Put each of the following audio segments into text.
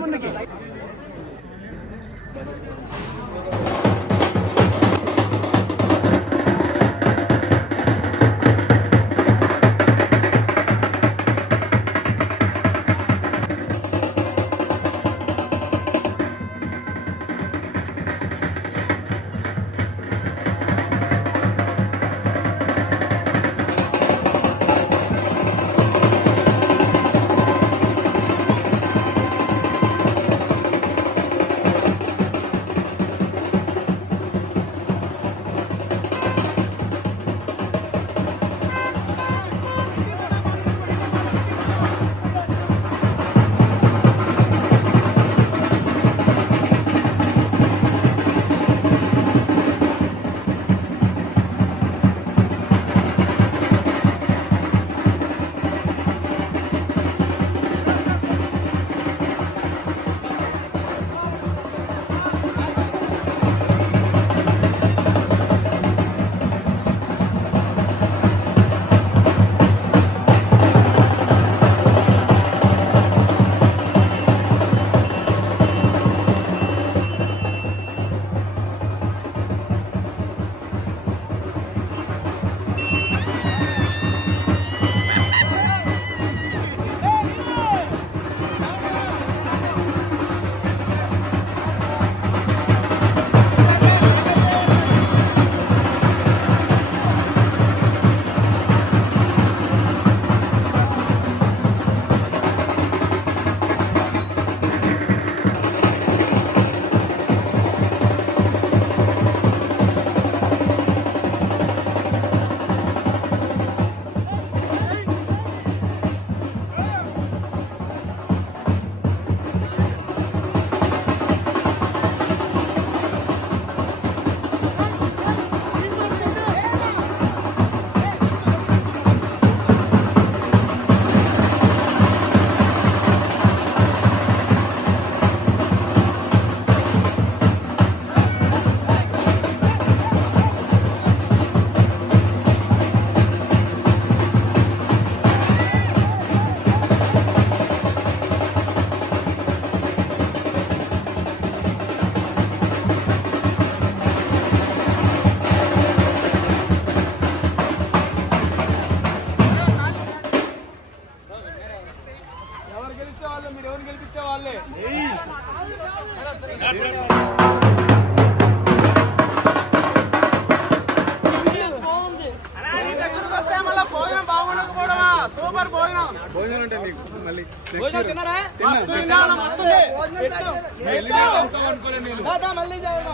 ముందుకి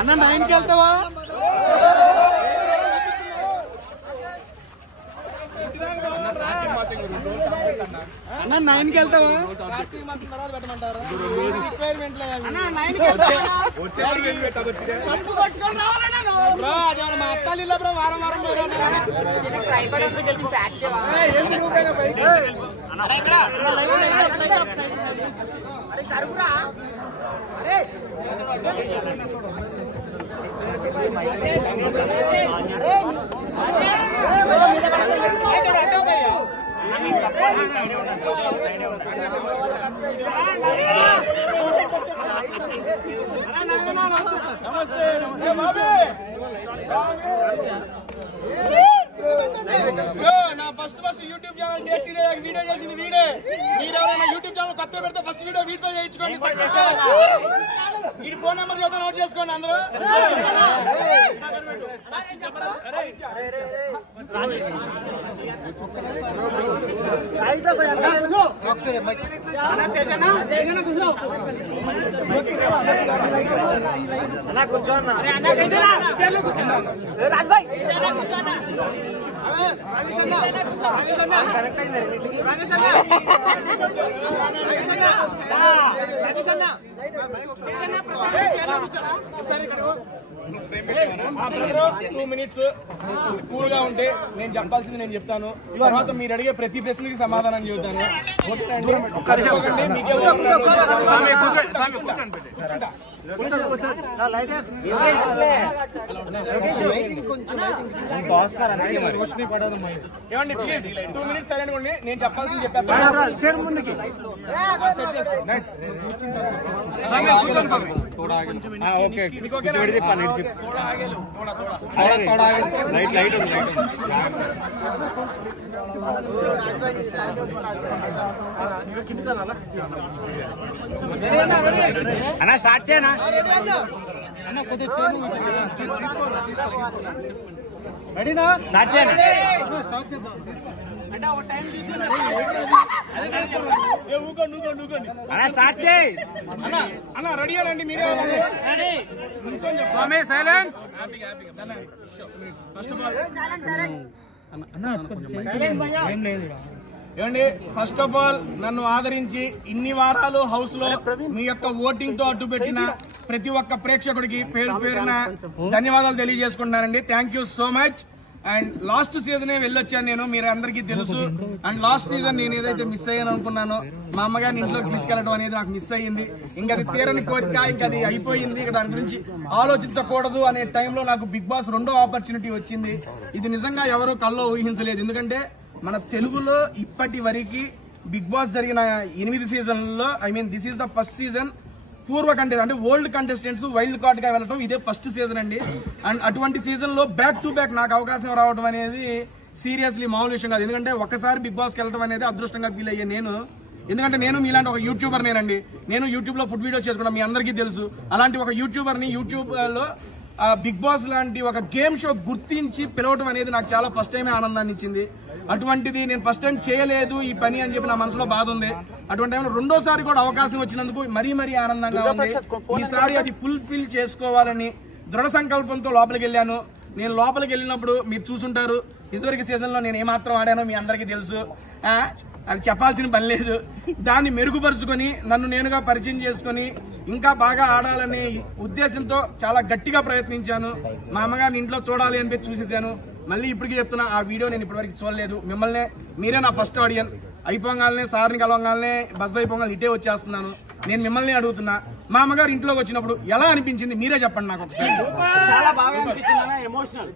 అన్న 9కి వెళ్తావా? అన్న 9కి వెళ్తావా? మా అత్తాలిలో బ్రో వారం వారం నా ఫస్ట్ యూట్యూబ్ ఛానల్ వీడియో చేసింది వీడే. మీరు ఎవరైనా యూట్యూబ్ ఛానల్ కొత్త పెడితే ఫస్ట్ వీడియో వీటితో చేయించుకోండి. వీడి ఫోన్ నెంబర్ చదువు నోట్ చేసుకోండి అందరూ. టూ మినిట్స్ కూల్ గా ఉంటే నేను చెప్పాల్సింది నేను చెప్తాను. తర్వాత మీరు అడిగే ప్రతి ప్రశ్నకి సమాధానం చెబుతాను. ఓకేనండి? మీకే ఏమండి ప్లీజ్ 2 minutes సైలెంట్ ఉండి నేను చెప్పాల్సింది చెప్పేస్తాను. ముందుకి అన్నా స్టార్ట్ చేయనా అన్న కొంచెం రెడీనా స్టార్ట్ చేయనా స్టార్ట్ చేద్దాం అంటే ఒక టైం తీసుకుని అన్నా స్టార్ట్ చేయి అన్న అన్న రెడీ అనండి మీరే స్వామి సైలెన్స్ ఫస్ట్ ఆఫ్ ఆల్ ఏమండి ఫస్ట్ ఆఫ్ ఆల్ నన్ను ఆదరించి ఇన్ని వారాలు హౌస్ లో మీ యొక్క ఓటింగ్ తో అడ్డు పెట్టిన ప్రతి ఒక్క ప్రేక్షకుడికి పేరు పేరున ధన్యవాదాలు తెలియజేసుకుంటున్నానండి. Thank you so much. And last season వెళ్ళొచ్చాను నేను, మీరు అందరికీ తెలుసు. అండ్ లాస్ట్ సీజన్ నేను ఏదైతే మిస్ అయ్యాను అనుకున్నానో మా అమ్మగారిని ఇంట్లోకి తీసుకెళ్లడం అనేది నాకు మిస్ అయ్యింది. ఇంకా అది తీరని కోరిక, ఇంకా అది అయిపోయింది. ఇక దాని గురించి ఆలోచించకూడదు అనే టైంలో నాకు బిగ్ బాస్ 2వ ఆపర్చునిటీ వచ్చింది. ఇది నిజంగా ఎవరు కల్లో ఊహించలేదు. ఎందుకంటే మన తెలుగులో ఇప్పటి వరకు బిగ్ బాస్ జరిగిన 8 సీజన్లలో this is the first season పూర్వ కంటెస్టెంట్ అంటే ఓల్డ్ కంటెస్టెంట్స్ వైల్డ్ కార్డ్ గా వెళ్ళడం ఇదే ఫస్ట్ సీజన్ అండి. అండ్ అటువంటి సీజన్ లో బ్యాక్ టు బ్యాక్ నాకు అవకాశం రావడం అనేది సీరియస్లీ మామూలు విషయం కాదు. ఎందుకంటే ఒక్కసారి బిగ్ బాస్కి వెళ్ళడం అనేది అదృష్టంగా ఫీల్ అయ్యే నేను. ఎందుకంటే నేను మీలాంటి ఒక యూట్యూబర్ నేనండి. నేను యూట్యూబ్ లో ఫుడ్ వీడియోస్ చేసుకున్నాను, మీ అందరికీ తెలుసు. అలాంటి ఒక యూట్యూబర్ని యూట్యూబ్ లో బిగ్ బాస్ లాంటి ఒక గేమ్ షో గుర్తించి పిలవటం అనేది నాకు చాలా ఫస్ట్ టైమే ఆనందాన్ని ఇచ్చింది. అటువంటిది నేను ఫస్ట్ టైం చేయలేదు ఈ పని అని చెప్పి నా మనసులో బాధ ఉంది. అటువంటి టైంలో 2వసారి కూడా అవకాశం వచ్చినందుకు మరీ ఆనందంగా ఉంది. ఈసారి అది ఫుల్ఫిల్ చేసుకోవాలని దృఢ సంకల్పంతో లోపలికి వెళ్ళాను. నేను లోపలికి వెళ్ళినప్పుడు మీరు చూసుంటారు, ఇదివరకు సీజన్ లో నేను ఏమాత్రం ఆడానో మీ అందరికీ తెలుసు. అది చెప్పాల్సిన పని లేదు. దాన్ని మెరుగుపరుచుకొని నన్ను నేనుగా పరిచయం చేసుకుని ఇంకా బాగా ఆడాలనే ఉద్దేశంతో చాలా గట్టిగా ప్రయత్నించాను. మా అమ్మగారిని ఇంట్లో చూడాలి అని చూసేసాను. మళ్ళీ ఇప్పటికీ చెప్తున్నా, ఆ వీడియో నేను ఇప్పటివరకు చూడలేదు. మిమ్మల్ని మీరే నా ఫస్ట్ ఆడియన్. అయిపోగానే సార్ని కలవగానే బస్ అయిపోగానే ఇటే వచ్చేస్తున్నాను. నేను మిమ్మల్ని అడుగుతున్నా, మా అమ్మగారు ఇంట్లోకి వచ్చినప్పుడు ఎలా అనిపించింది మీరే చెప్పండి నాకు ఒకసారి. చాలా బాగా అనిపించింది, ఎమోషనల్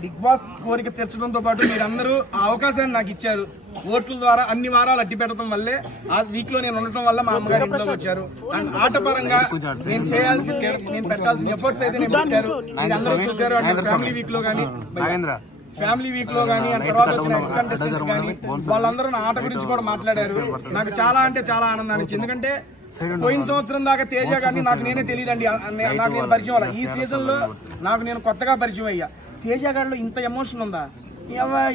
బిగ్ బాస్ కోరిక తీర్చడంతో పాటు మీరందరూ ఆ అవకాశాన్ని నాకు ఇచ్చారు. ఓట్ల ద్వారా అన్ని వారాలు అట్టి పెట్టడం వల్లే ఆ వీక్ లో నేను ఉండటం వల్ల మా అమ్మగారు ఇంట్లోకి వచ్చారు. అండ్ ఆట పరంగా నేను నేను పెట్టాల్సిన ఎఫర్ట్స్ అయితే నేను పెట్టారు. మీరు అందరూ చూశారు. అండ్ ఫ్యామిలీ వీక్ లో కానీ అండ్ తర్వాత వచ్చిన ఎక్స్ కంటెస్టెంట్స్ కానీ వాళ్ళందరూ నా ఆట గురించి కూడా మాట్లాడారు. నాకు చాలా అంటే చాలా ఆనందాన్ని ఇచ్చింది. ఎందుకంటే పోయిన సంవత్సరం దాకా తేజ కానీ నాకు నేనే తెలియదండి, నాకు నేను పరిచయం అవ్వాలి. ఈ సీజన్ లో నాకు నేను కొత్తగా పరిచయం అయ్యా. తేజ గారిలో ఇంత ఎమోషన్ ఉందా,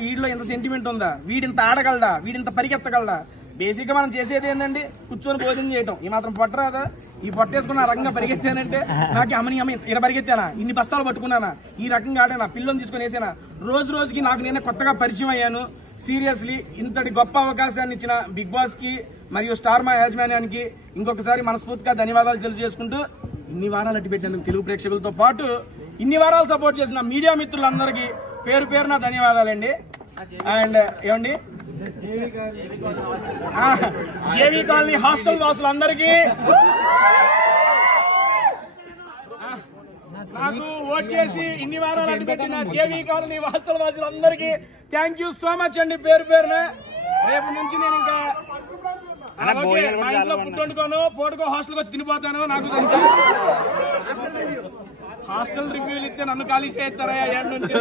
వీడిలో ఇంత సెంటిమెంట్ ఉందా, వీడింత ఆడగలడా, వీడింత పరిగెత్తగలడా. బేసిక్ గా మనం చేసేది ఏంటండి, కూర్చొని భోజనం చేయటం. ఈ మాత్రం పొట్టరాదా? ఈ పొట్టేసుకున్న రకంగా పరిగెత్తానంటే నాకు అమ్మని ఇక్కడ పరిగెత్తానా, ఇన్ని బస్తాలు పట్టుకున్నానా, ఈ రకంగా ఆడానా, పిల్లల్ని తీసుకొని వేసానా. రోజుకి నాకు నేనే కొత్తగా పరిచయం అయ్యాను. సీరియస్లీ ఇంతటి గొప్ప అవకాశాన్ని ఇచ్చిన బిగ్ బాస్ కి మరియు స్టార్ మా యాజమాన్యానికి ఇంకొకసారి మనస్ఫూర్తిగా ధన్యవాదాలు తెలియజేసుకుంటూ, ఇన్ని వారాలు అట్టి పెట్టేందుకు తెలుగు ప్రేక్షకులతో పాటు ఇన్ని వారాలు సపోర్ట్ చేసిన మీడియా మిత్రులందరికీ పేరు పేరున ధన్యవాదాలండి. అండ్ ఏమండి జేవీ కాలనీ హాస్టల్ వాసులందరికీ, నాకు ఓట్ చేసి ఇన్ని వారాలు అడ్డు పెట్టిన జేవీ కాలనీ హాస్టల్ వాసులందరికీ థ్యాంక్ యూ సో మచ్ అండి పేరు పేరున. రేపు నుంచి నేను ఇంకా మా ఇంట్లో ఫుడ్ వండుకోను, పోటుకో హాస్టల్కి వచ్చి తినిపోతాను. నాకు హాస్టల్ రివ్యూలు ఇస్తే నన్ను ఖాళీ చేస్తారా నుంచి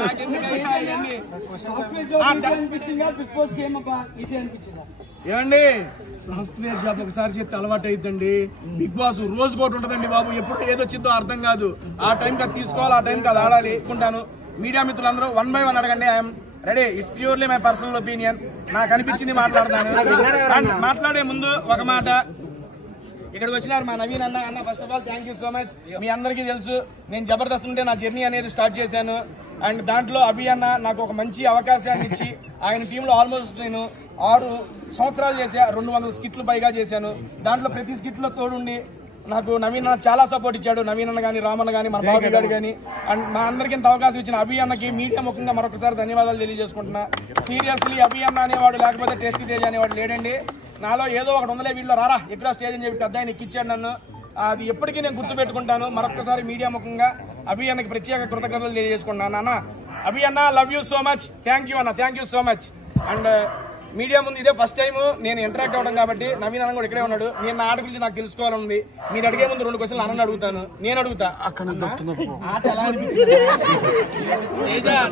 ఏమండి. సాఫ్ట్వేర్ జాబ్ ఒకసారి చేస్తే అలవాటు అయిద్దండి. బిగ్ బాస్ రోజు కోటి ఉంటుందండి బాబు, ఎప్పుడు ఏదొచ్చిందో అర్థం కాదు. ఆ టైంకి అది తీసుకోవాలి, ఆ టైంకి అది ఆడాలి అనుకుంటాను. మీడియా మిత్రులందరూ 1 by 1 అడగండి. I'm ready. It's purely my personal opinion. నాకు అనిపించింది మాట్లాడతాను. మాట్లాడే ముందు ఒక మాట, ఇక్కడికి వచ్చినారు మా నవీన్ అన్న. First of all thank you so much. మీ అందరికీ తెలుసు నేను జబర్దస్త్ ఉంటే నా జర్నీ అనేది స్టార్ట్ చేశాను. అండ్ దాంట్లో అభి అన్న నాకు ఒక మంచి అవకాశాన్ని ఇచ్చి ఆయన టీంలో ఆల్మోస్ట్ నేను 6 సంవత్సరాలు చేశా. 200 స్కిట్లు పైగా చేశాను. దాంట్లో ప్రతి స్కిట్లో తోడుండి నాకు నవీన్ అన్న చాలా సపోర్ట్ ఇచ్చాడు. నవీన్ అన్న కానీ, రామన్న కానీ, మన బాబు గారు కానీ. అండ్ మా అందరికి ఇంత అవకాశం ఇచ్చిన అభి అన్నకి మీడియా ముఖంగా మరొకసారి ధన్యవాదాలు తెలియజేసుకుంటున్నా. సీరియస్లీ అభి అన్న అనేవాడు లేకపోతే టేస్టీ తేజ అనేవాడు లేడండి. నాలో ఏదో ఒకటి ఉందలే వీళ్ళు రారా ఎక్కువ స్టేజ్ అని చెప్పి పెద్ద ఆయన ఎక్కిచ్చాడు నన్ను. అది ఎప్పటికీ నేను గుర్తుపెట్టుకుంటాను. మరొకసారి మీడియా ముఖంగా అభి అన్నకి ప్రత్యేక కృతజ్ఞతలు తెలియజేసుకుంటున్నాను. అన్న అభి అన్న, love you so much, thank you అన్న, thank you so much. And media ముందు ఇదే ఫస్ట్ టైం నేను ఇంటరాక్ట్ అవ్వడం కాబట్టి నవీన్ అన్న కూడా ఇక్కడే ఉన్నాడు. నేను నా ఆట గురించి నాకు తెలుసుకోవాలని మీరు అడిగే ముందు 2 క్వశ్చన్లు అన్న అడుగుతాను, నేను అడుగుతా. ఆట ఎలా అనిపించింది?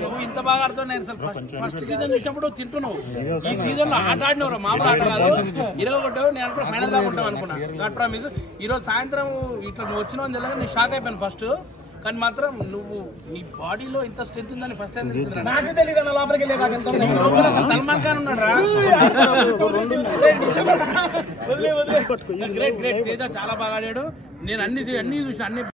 నువ్వు ఇంత బాగా ఆడుతావు. నేను ఫస్ట్ సీజన్ చూసినప్పుడు తింటున్నావు. ఈ సీజన్ లో ఆట ఆడినవరు మామూలు ఆట కాదు. 20 కొట్టావు. నేను అనుకున్నా ఫైనల్ దాకా ఉంటావు అనుకున్నా. God promise. ఈ రోజు సాయంత్రం ఇట్లా నువ్వు వచ్చినావు అని తెలియక నేను షాక్ అయిపోయాను ఫస్ట్. కానీ మాత్రం నువ్వు నీ బాడీలో ఇంత స్ట్రెంత్ ఉందని ఫస్ట్ టైం తెలిసింది. నాకు తెలియదు అన్న, లోపలికి వెళ్ళే సల్మాన్ ఖాన్ ఉన్నాడు రా. Great great. తేజ చాలా బాగా ఆడాడు. నేను అన్ని చూసి